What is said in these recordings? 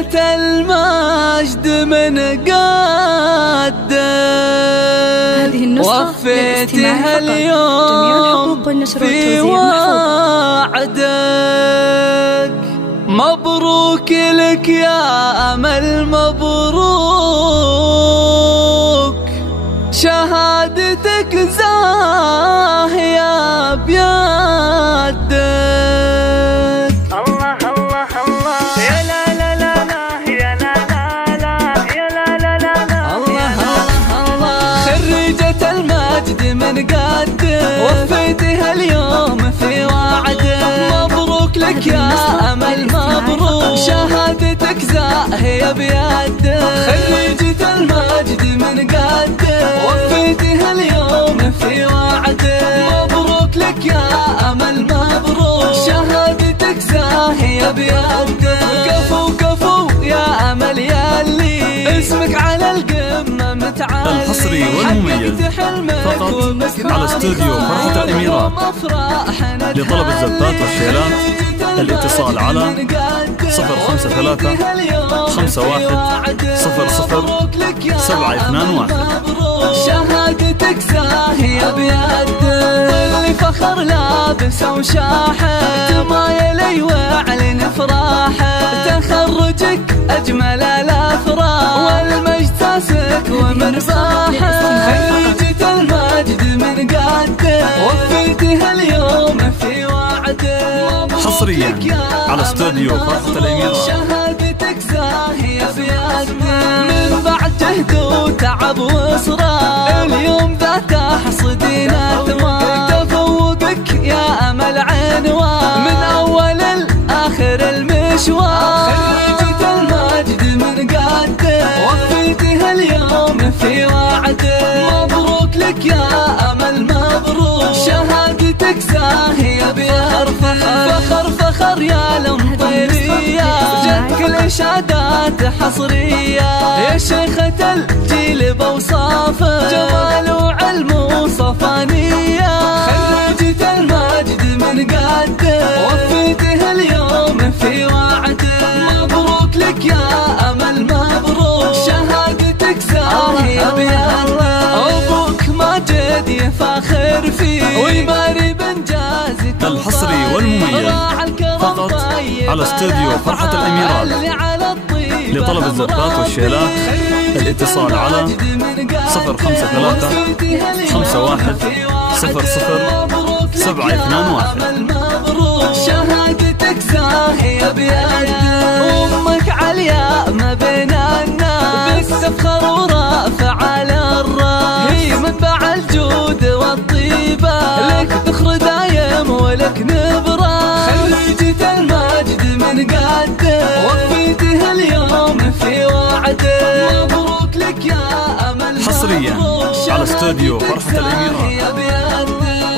خريجة المجد من قدك وفيتها اليوم في وعدك. مبروك لك يا أمل مبروك، شهادتك زاهية بيدك. الله الله الله يا لا لا لا لا يا لا لا لا يا لا لا لا لا الله الله. خريجة المجد من قدك وفيتها اليوم في وعدك. مبروك لك يا أمل مبروك، شهادتك زاهية بيدك. خريجة المجد من قدك وفيتها اليوم في وعدك. مبروك لك يا أمل مبروك، شهادتك زاهية بيدك. كفو كفو يا أمل ياللي اسمك على القمة متعالي. الحصري والمميز فقط على استوديو فرحة الإميرات. لطلب الزبات والشيلات الاتصال على 053 51 00 721. شهادتك زاهية بيدك، اللي فخر لابسه وشاحن تمايل واعلن افراحه. تخرجك اجمل الافراح والمجد تاسك ومرباحه. خريجة المجد من قدك وفيتها اليوم في وعدك. حصريا على استوديو فرحة الإميرات. شهادتك زاهية بيدك، من بعد جهد وتعب وإصرار اليوم ذا تحصدين ثمار. تفوقك يا أمل عنوان من أول لآخر المشوار. خريجة المجد من قدك وفيتها اليوم في وعدك. مبروك لك يا أمل مبروك، شهادتك زاهية بيدك. فخر فخر يا الأمطيرية، جتك الإشادات حصرية. يا شيخة الجيل بوصافه، جمال وعلم وصفانية. خريجة المجد من قدك وفيتها اليوم في وعدك. مبروك لك يا أمل مبروك، شهادتك زاهية بيدك. أبوك ماجد يفاخر فيه ويباري بإنجازك. الحصري والمميز فقط على استوديو فرحة الإميرات. لطلب الزبات والشيلات الاتصال على 053 51 00 721. شهادتك زاهية بيدك، أمك عليا ما بين الناس تفخر ورافع على الراس. هي منبع الجود والطيبة، لك ذخر دايم ولك نبراس. خريجة المجد من قدك وفيتها اليوم في وعدك. مبروك لك يا أمل حصريا على استوديو فرحة الإميرات.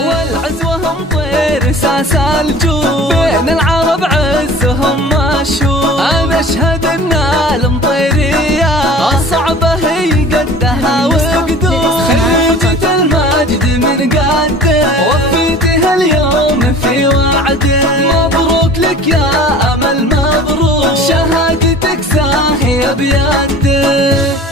والعزوة هم طير ساس الجود، بين العرب عزهم مشهور. أنا أشهد أن المطيرية الصعبة هي قدها وقدود. خريجة المجد من قدك وفيتها اليوم في وعدك. مبروك لك يا أمل مبروك، شهادتك زاهية بيدك.